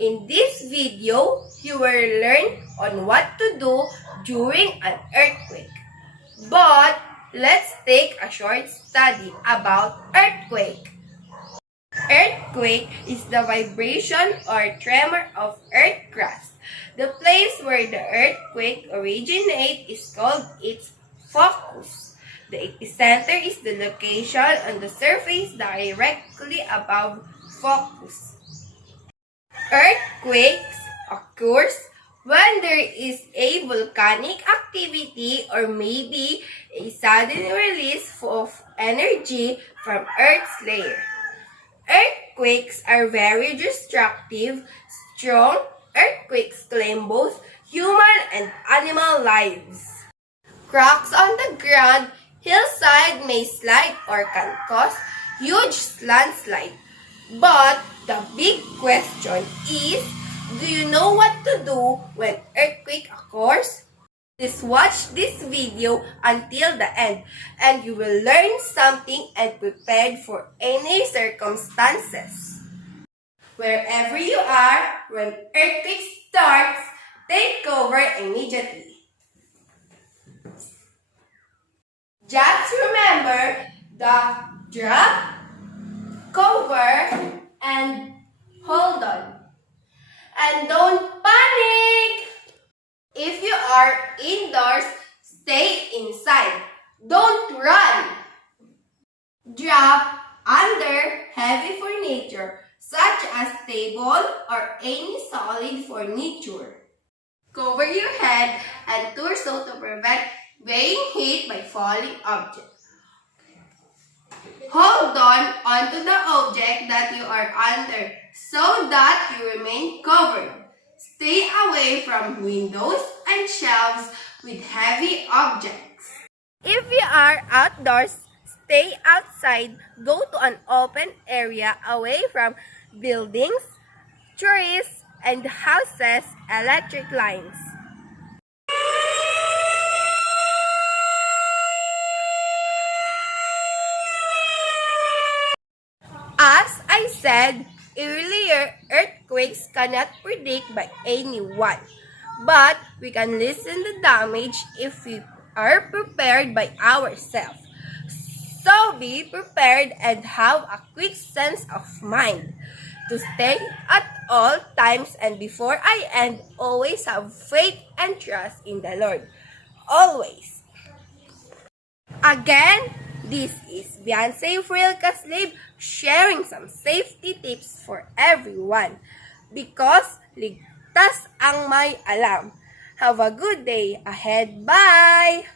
In this video, you will learn on what to do during an earthquake. But let's take a short study about earthquake. Earthquake is the vibration or tremor of earth crust. The place where the earthquake originates is called its focus. The epicenter is the location on the surface directly above focus. Earthquakes occurs when there is a volcanic activity or maybe a sudden release of energy from Earth's layer. Earthquakes are very destructive. Strong earthquakes claim both human and animal lives. Cracks on the ground, hillside may slide or can cause huge landslide. But the big question is, do you know what to do when earthquake occurs? Please watch this video until the end and you will learn something and prepared for any circumstances. Wherever you are, when earthquake starts, take cover immediately. Just remember the drop, cover, and hold on. And don't panic! If you are indoors, stay inside. Don't run! Drop under heavy furniture such as table or any solid furniture. Cover your head and torso to prevent being hit by falling objects. Hold on onto the object that you are under so that you remain covered. Stay away from windows and shelves with heavy objects. If you are outdoors, stay outside. Go to an open area away from buildings, trees, and houses, electric lines. As I said earlier, earthquakes cannot predict by anyone, but we can lessen the damage if we are prepared by ourselves. So be prepared and have a quick sense of mind to stay at all times, and before I end, always have faith and trust in the Lord. Always. Again, this is Beyonce Frail Kaslib sharing some safety tips for everyone because ligtas ang may alam. Have a good day ahead. Bye!